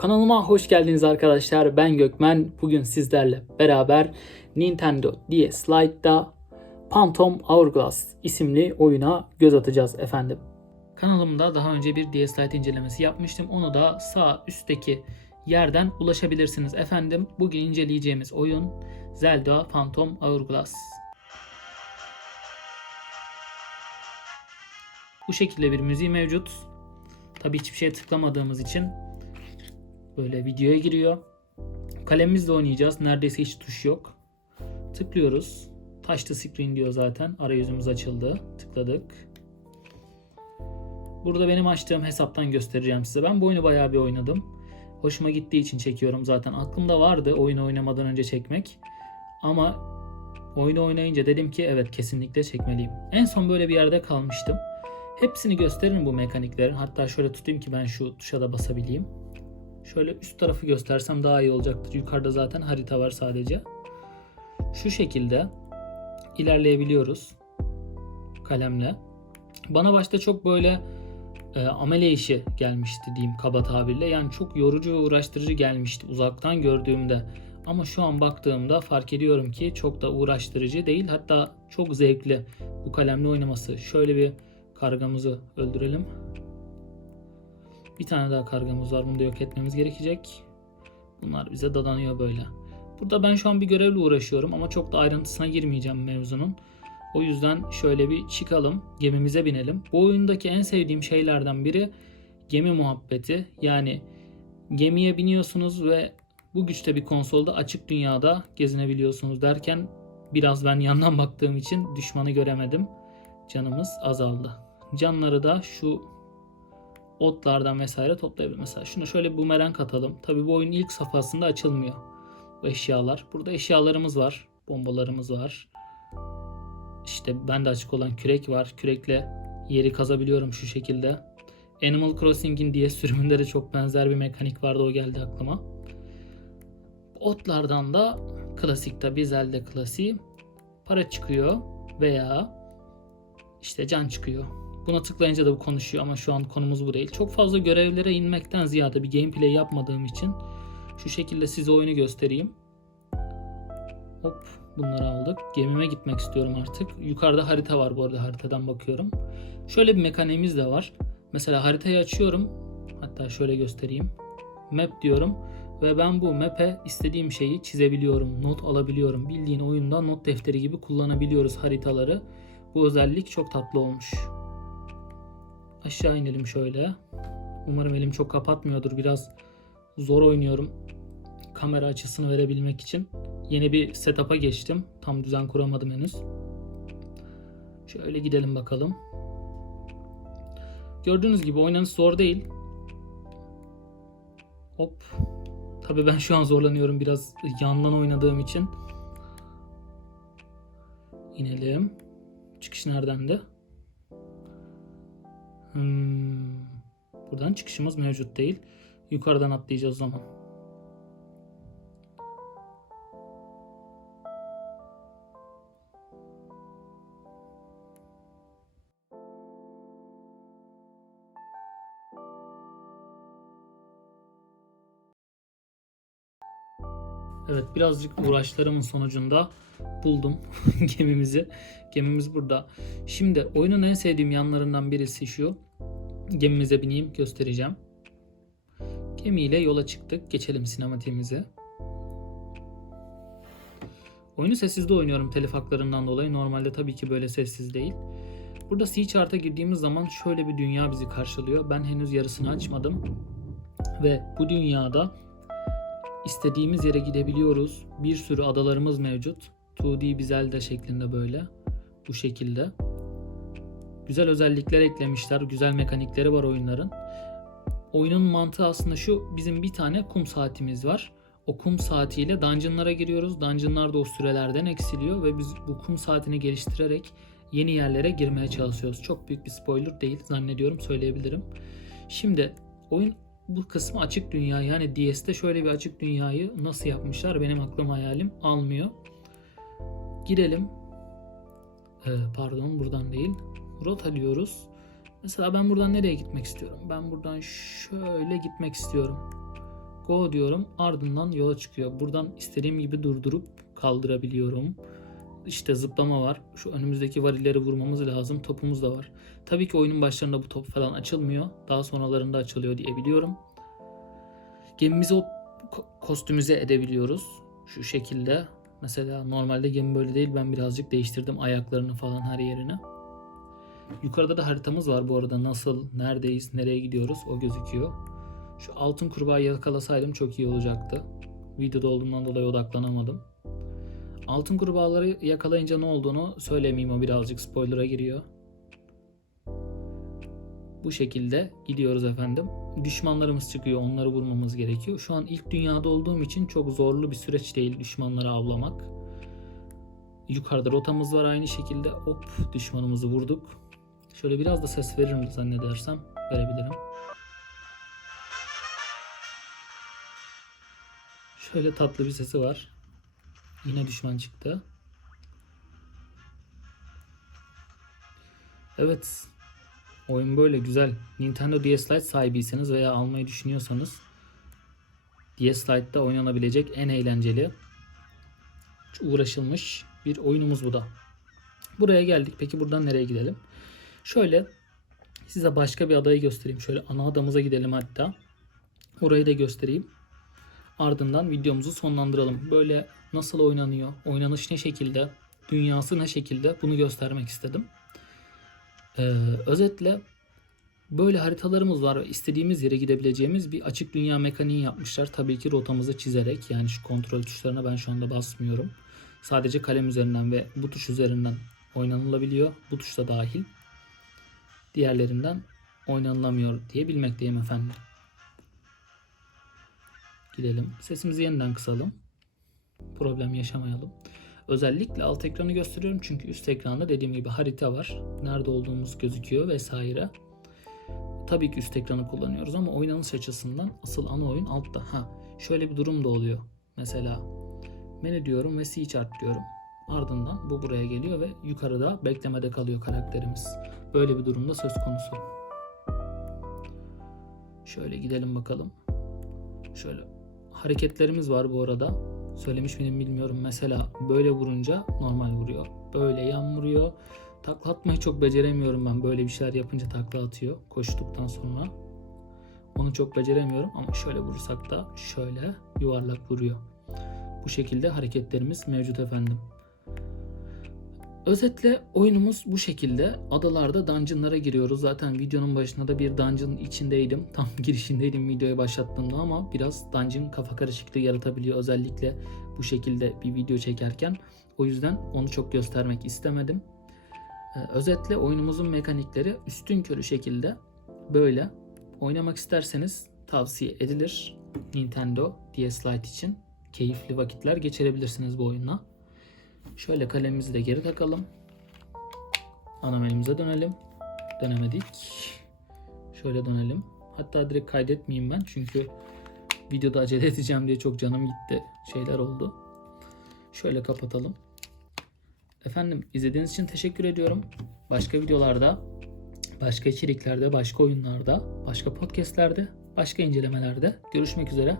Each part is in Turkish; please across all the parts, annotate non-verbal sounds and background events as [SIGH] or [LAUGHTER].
Kanalıma hoş geldiniz arkadaşlar. Ben Gökmen. Bugün sizlerle beraber Nintendo DS Lite'da Phantom Hourglass isimli oyuna göz atacağız efendim. Kanalımda daha önce bir DS Lite incelemesi yapmıştım. Onu da sağ üstteki yerden ulaşabilirsiniz efendim. Bugün inceleyeceğimiz oyun Zelda Phantom Hourglass. Bu şekilde bir müziği mevcut. Tabi hiçbir şeye tıklamadığımız için böyle videoya giriyor. Kalemimizle oynayacağız. Neredeyse hiç tuş yok. Tıklıyoruz. Touch the screen diyor zaten. Arayüzümüz açıldı. Tıkladık. Burada benim açtığım hesaptan göstereceğim size. Ben bu oyunu bayağı bir oynadım. Hoşuma gittiği için çekiyorum zaten. Aklımda vardı oyunu oynamadan önce çekmek. Ama oyunu oynayınca dedim ki evet kesinlikle çekmeliyim. En son böyle bir yerde kalmıştım. Hepsini gösteririm bu mekaniklerin. Hatta şöyle tutayım ki ben şu tuşa da basabileyim. Şöyle üst tarafı göstersem daha iyi olacaktır. Yukarıda zaten harita var sadece. Şu şekilde ilerleyebiliyoruz kalemle. Bana başta çok böyle e, amele işi gelmişti diyeyim kaba tabirle. Yani çok yorucu ve uğraştırıcı gelmişti uzaktan gördüğümde. Ama şu an baktığımda fark ediyorum ki çok da uğraştırıcı değil. Hatta çok zevkli bu kalemle oynaması. Şöyle bir kargamızı öldürelim. Bir tane daha kargamız var. Bunu da yok etmemiz gerekecek. Bunlar bize dadanıyor böyle. Burada ben şu an bir görevle uğraşıyorum ama çok da ayrıntısına girmeyeceğim mevzunun. O yüzden şöyle bir çıkalım, gemimize binelim. Bu oyundaki en sevdiğim şeylerden biri gemi muhabbeti. Yani gemiye biniyorsunuz ve bu güçte bir konsolda açık dünyada gezinebiliyorsunuz derken biraz ben yandan baktığım için düşmanı göremedim. Canımız azaldı. Canları da şu otlardan vesaire toplayabilir. Mesela şunu şöyle bumerang atalım. Tabi bu oyun ilk safhasında açılmıyor. Bu eşyalar. Burada eşyalarımız var. Bombalarımız var. İşte bende açık olan kürek var. Kürekle yeri kazabiliyorum şu şekilde. Animal Crossing'in diye sürümünde de çok benzer bir mekanik vardı. O geldi aklıma. Otlardan da klasik tabi Zelda klasiği para çıkıyor veya işte can çıkıyor. Buna tıklayınca da bu konuşuyor ama şu an konumuz bu değil. Çok fazla görevlere inmekten ziyade bir gameplay yapmadığım için şu şekilde size oyunu göstereyim. Hop bunları aldık. Gemime gitmek istiyorum artık. Yukarıda harita var bu arada haritadan bakıyorum. Şöyle bir mekaniğimiz de var. Mesela haritayı açıyorum. Hatta şöyle göstereyim. Map diyorum. Ve ben bu map'e istediğim şeyi çizebiliyorum. Not alabiliyorum. Bildiğin oyunda not defteri gibi kullanabiliyoruz haritaları. Bu özellik çok tatlı olmuş. Aşağı inelim şöyle. Umarım elim çok kapatmıyordur. Biraz zor oynuyorum. Kamera açısını verebilmek için. Yeni bir setup'a geçtim. Tam düzen kuramadım henüz. Şöyle gidelim bakalım. Gördüğünüz gibi oynanış zor değil. Hop. Tabii ben şu an zorlanıyorum biraz yandan oynadığım için. İnelim. Çıkış nereden de? Hmm. Buradan çıkışımız mevcut değil. Yukarıdan atlayacağız o zaman. Evet birazcık uğraşlarımın sonucunda buldum [LAUGHS] gemimizi. Gemimiz burada. Şimdi oyunun en sevdiğim yanlarından birisi şu. Gemimize bineyim göstereceğim. Gemiyle yola çıktık. Geçelim sinematiğimize. Oyunu sessizde oynuyorum telif haklarından dolayı. Normalde tabii ki böyle sessiz değil. Burada C chart'a girdiğimiz zaman şöyle bir dünya bizi karşılıyor. Ben henüz yarısını açmadım. Ve bu dünyada istediğimiz yere gidebiliyoruz. Bir sürü adalarımız mevcut. 2D bir Zelda şeklinde böyle. Bu şekilde. Güzel özellikler eklemişler. Güzel mekanikleri var oyunların. Oyunun mantığı aslında şu. Bizim bir tane kum saatimiz var. O kum saatiyle dungeonlara giriyoruz. Dungeonlar da o sürelerden eksiliyor ve biz bu kum saatini geliştirerek yeni yerlere girmeye çalışıyoruz. Çok büyük bir spoiler değil zannediyorum söyleyebilirim. Şimdi oyun bu kısmı açık dünya yani DS'de şöyle bir açık dünyayı nasıl yapmışlar benim aklım hayalim almıyor. Girelim. Ee, pardon buradan değil. Rota diyoruz. Mesela ben buradan nereye gitmek istiyorum? Ben buradan şöyle gitmek istiyorum. Go diyorum. Ardından yola çıkıyor. Buradan istediğim gibi durdurup kaldırabiliyorum. İşte zıplama var. Şu önümüzdeki varilleri vurmamız lazım. Topumuz da var. Tabii ki oyunun başlarında bu top falan açılmıyor. Daha sonralarında açılıyor diye biliyorum. Gemimizi o ko- kostümize edebiliyoruz. Şu şekilde. Mesela normalde gemi böyle değil. Ben birazcık değiştirdim ayaklarını falan her yerini. Yukarıda da haritamız var bu arada. Nasıl, neredeyiz, nereye gidiyoruz o gözüküyor. Şu altın kurbağayı yakalasaydım çok iyi olacaktı. Videoda olduğumdan dolayı odaklanamadım. Altın kurbağaları yakalayınca ne olduğunu söylemeyeyim o birazcık spoiler'a giriyor. Bu şekilde gidiyoruz efendim. Düşmanlarımız çıkıyor onları vurmamız gerekiyor. Şu an ilk dünyada olduğum için çok zorlu bir süreç değil düşmanları avlamak. Yukarıda rotamız var aynı şekilde. Hop düşmanımızı vurduk. Şöyle biraz da ses veririm zannedersem verebilirim. Şöyle tatlı bir sesi var. Yine düşman çıktı. Evet. Oyun böyle güzel. Nintendo DS Lite sahibiyseniz veya almayı düşünüyorsanız DS Lite'da oynanabilecek en eğlenceli uğraşılmış bir oyunumuz bu da. Buraya geldik. Peki buradan nereye gidelim? Şöyle size başka bir adayı göstereyim. Şöyle ana adamıza gidelim hatta. Orayı da göstereyim. Ardından videomuzu sonlandıralım. Böyle nasıl oynanıyor, oynanış ne şekilde, dünyası ne şekilde bunu göstermek istedim. Ee, özetle böyle haritalarımız var istediğimiz yere gidebileceğimiz bir açık dünya mekaniği yapmışlar. Tabii ki rotamızı çizerek yani şu kontrol tuşlarına ben şu anda basmıyorum. Sadece kalem üzerinden ve bu tuş üzerinden oynanılabiliyor. Bu tuş da dahil. Diğerlerinden oynanılamıyor diye bilmekteyim efendim. Gidelim. Sesimizi yeniden kısalım. Problem yaşamayalım. Özellikle alt ekranı gösteriyorum çünkü üst ekranda dediğim gibi harita var. Nerede olduğumuz gözüküyor vesaire. Tabii ki üst ekranı kullanıyoruz ama oynanış açısından asıl ana oyun altta. Ha, şöyle bir durum da oluyor. Mesela menü diyorum ve C chart diyorum. Ardından bu buraya geliyor ve yukarıda beklemede kalıyor karakterimiz. Böyle bir durumda söz konusu. Şöyle gidelim bakalım. Şöyle hareketlerimiz var bu arada. Söylemiş miydim bilmiyorum. Mesela böyle vurunca normal vuruyor. Böyle yan vuruyor. Takla atmayı çok beceremiyorum ben. Böyle bir şeyler yapınca takla atıyor koştuktan sonra. Onu çok beceremiyorum ama şöyle vurursak da şöyle yuvarlak vuruyor. Bu şekilde hareketlerimiz mevcut efendim. Özetle oyunumuz bu şekilde. Adalarda dungeonlara giriyoruz. Zaten videonun başında da bir dungeon'ın içindeydim. [LAUGHS] Tam girişindeydim videoyu başlattığımda ama biraz dungeon kafa karışıklığı yaratabiliyor. Özellikle bu şekilde bir video çekerken. O yüzden onu çok göstermek istemedim. Ee, özetle oyunumuzun mekanikleri üstün körü şekilde böyle. Oynamak isterseniz tavsiye edilir. Nintendo DS Lite için keyifli vakitler geçirebilirsiniz bu oyunla. Şöyle kalemimizi de geri takalım. Ana menümüze dönelim. Dönemedik. Şöyle dönelim. Hatta direkt kaydetmeyeyim ben çünkü videoda acele [LAUGHS] edeceğim diye çok canım gitti. Şeyler oldu. Şöyle kapatalım. Efendim izlediğiniz için teşekkür ediyorum. Başka videolarda, başka içeriklerde, başka oyunlarda, başka podcastlerde, başka incelemelerde görüşmek üzere.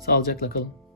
Sağlıcakla kalın.